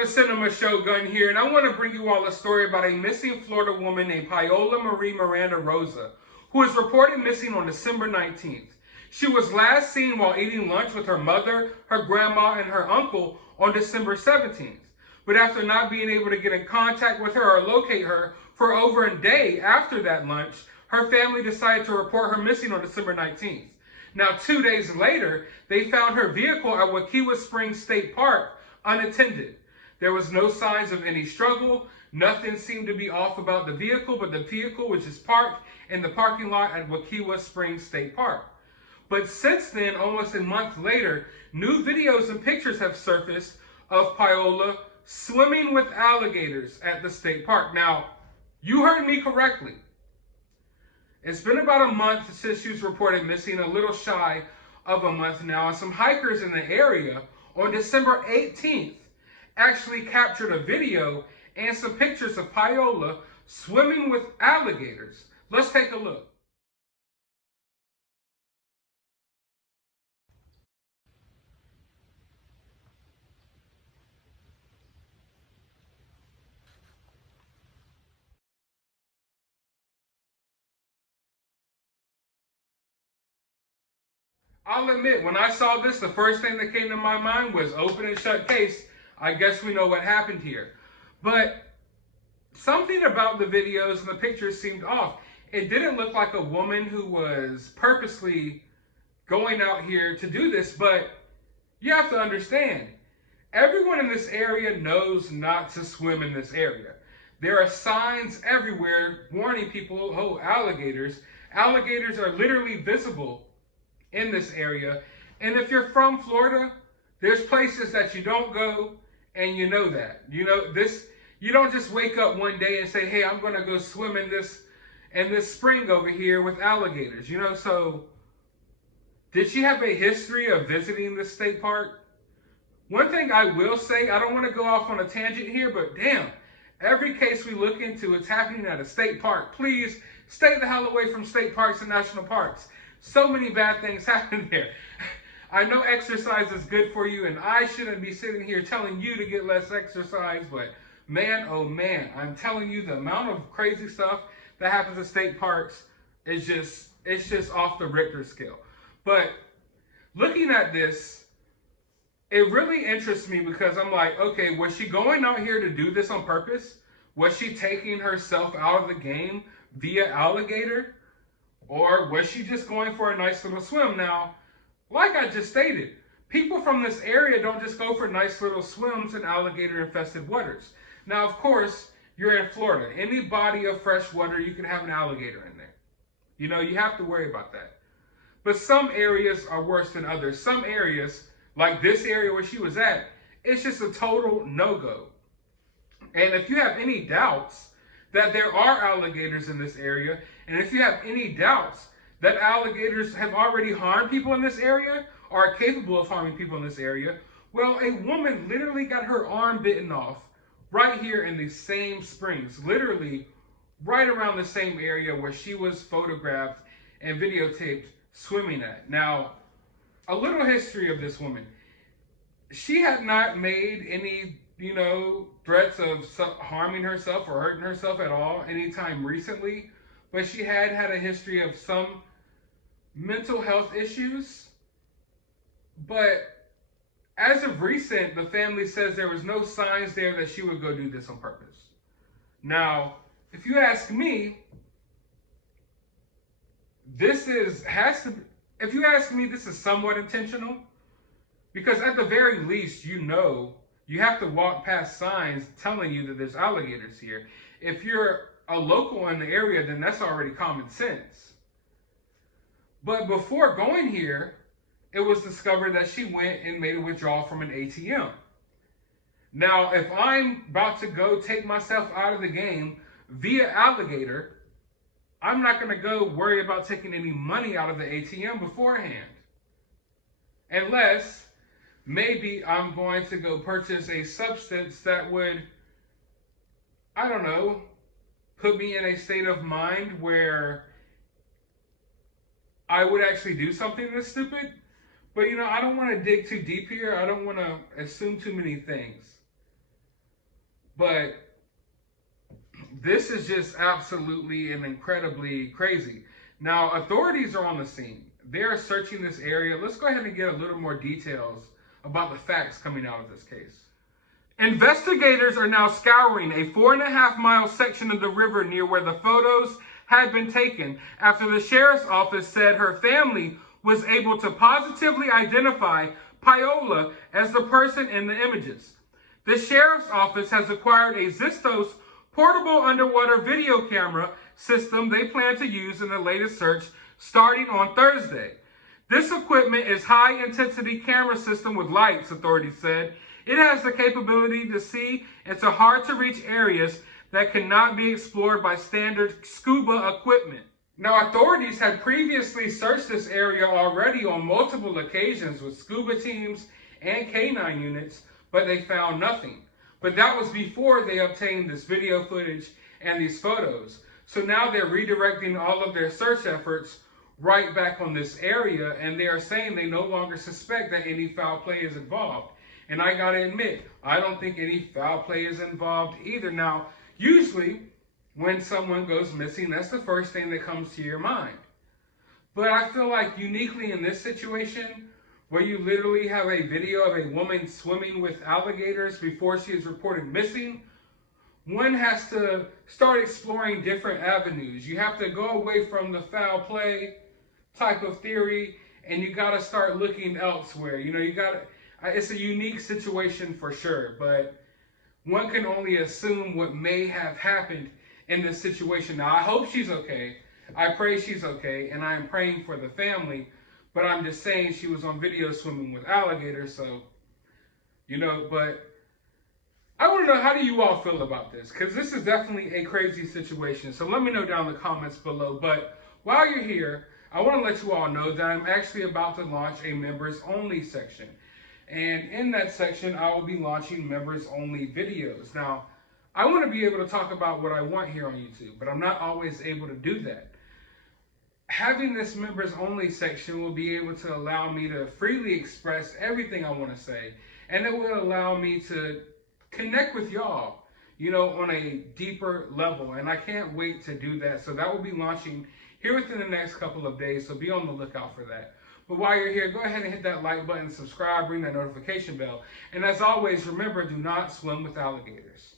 It's Cinema Shogun here, and I want to bring you all a story about a missing Florida woman named Paola Marie Miranda-Rosa, who is reported missing on December 19th. She was last seen while eating lunch with her mother, her grandma, and her uncle on December 17th. But after not being able to get in contact with her or locate her for over a day after that lunch, her family decided to report her missing on December 19th. Now, 2 days later, they found her vehicle at Wekiwa Springs State Park unattended. There was no signs of any struggle. Nothing seemed to be off about the vehicle, but the vehicle, which is parked in the parking lot at Wekiwa Springs State Park. But since then, almost a month later, new videos and pictures have surfaced of Paola swimming with alligators at the state park. Now, you heard me correctly. It's been about a month since she was reported missing, a little shy of a month now, and some hikers in the area on December 18th actually captured a video and some pictures of Paola swimming with alligators. Let's take a look. I'll admit, when I saw this, the first thing that came to my mind was open and shut case. I guess we know what happened here. But something about the videos and the pictures seemed off. It didn't look like a woman who was purposely going out here to do this, but you have to understand, everyone in this area knows not to swim in this area. There are signs everywhere warning people, oh, alligators. Alligators are literally visible in this area. And if you're from Florida, there's places that you don't go, and you know that. You know this. You don't just wake up one day and say, hey, I'm going to go swim in this spring over here with alligators. You know, so did she have a history of visiting this state park? One thing I will say, I don't want to go off on a tangent here, but damn, every case we look into, it's happening at a state park. Please stay the hell away from state parks and national parks. So many bad things happen there. I know exercise is good for you, and I shouldn't be sitting here telling you to get less exercise, but man, oh man, I'm telling you, the amount of crazy stuff that happens at state parks is just off the Richter scale. But looking at this, it really interests me because I'm like, okay, was she going out here to do this on purpose? Was she taking herself out of the game via alligator? Or was she just going for a nice little swim? Now, like I just stated, people from this area don't just go for nice little swims in alligator-infested waters. Now, of course, you're in Florida. Any body of fresh water, you can have an alligator in there. You know, you have to worry about that. But some areas are worse than others. Some areas, like this area where she was at, it's just a total no-go. And if you have any doubts that there are alligators in this area, and if you have any doubts that alligators have already harmed people in this area, or are capable of harming people in this area, well, a woman literally got her arm bitten off right here in these same springs, literally right around the same area where she was photographed and videotaped swimming at. Now, a little history of this woman. She had not made any, threats of harming herself or hurting herself at all anytime recently, but she had a history of some mental health issues. But as of recent, the family says there was no signs there that she would go do this on purpose. Now, if you ask me, this is somewhat intentional, because at the very least, you have to walk past signs telling you that there's alligators here. If you're a local in the area, then that's already common sense. But before going here, it was discovered that she went and made a withdrawal from an ATM. Now, if I'm about to go take myself out of the game via alligator, I'm not going to go worry about taking any money out of the ATM beforehand. Unless maybe I'm going to go purchase a substance that would, I don't know, put me in a state of mind where I would actually do something this stupid. But, I don't want to dig too deep here. I don't want to assume too many things. But this is just absolutely and incredibly crazy. Now, authorities are on the scene. They are searching this area. Let's go ahead and get a little more details about the facts coming out of this case. Investigators are now scouring a 4.5-mile section of the river near where the photos had been taken after the sheriff's office said her family was able to positively identify Paola as the person in the images. The sheriff's office has acquired a Zistos portable underwater video camera system they plan to use in the latest search starting on Thursday. This equipment is high-intensity camera system with lights, authorities said. It has the capability to see into hard-to-reach areas that cannot be explored by standard scuba equipment. Now, authorities had previously searched this area already on multiple occasions with scuba teams and canine units, but they found nothing. But that was before they obtained this video footage and these photos. So now they're redirecting all of their search efforts right back on this area, and they are saying they no longer suspect that any foul play is involved. And I gotta admit, I don't think any foul play is involved either. Now, usually, when someone goes missing, that's the first thing that comes to your mind. But I feel like uniquely in this situation, where you literally have a video of a woman swimming with alligators before she is reported missing, one has to start exploring different avenues. You have to go away from the foul play type of theory, and you gotta start looking elsewhere. It's a unique situation for sure, but one can only assume what may have happened in this situation. Now, I hope she's okay. I pray she's okay, and I am praying for the family, but I'm just saying she was on video swimming with alligators, so, but I want to know, how do you all feel about this? Because this is definitely a crazy situation, so let me know down in the comments below. But while you're here, I want to let you all know that I'm actually about to launch a members-only section. And in that section, I will be launching members-only videos. Now, I want to be able to talk about what I want here on YouTube, but I'm not always able to do that. Having this members-only section will be able to allow me to freely express everything I want to say, and it will allow me to connect with y'all, on a deeper level, and I can't wait to do that. So that will be launching here within the next couple of days, so be on the lookout for that. But while you're here, go ahead and hit that like button, subscribe, ring that notification bell. And as always, remember, do not swim with alligators.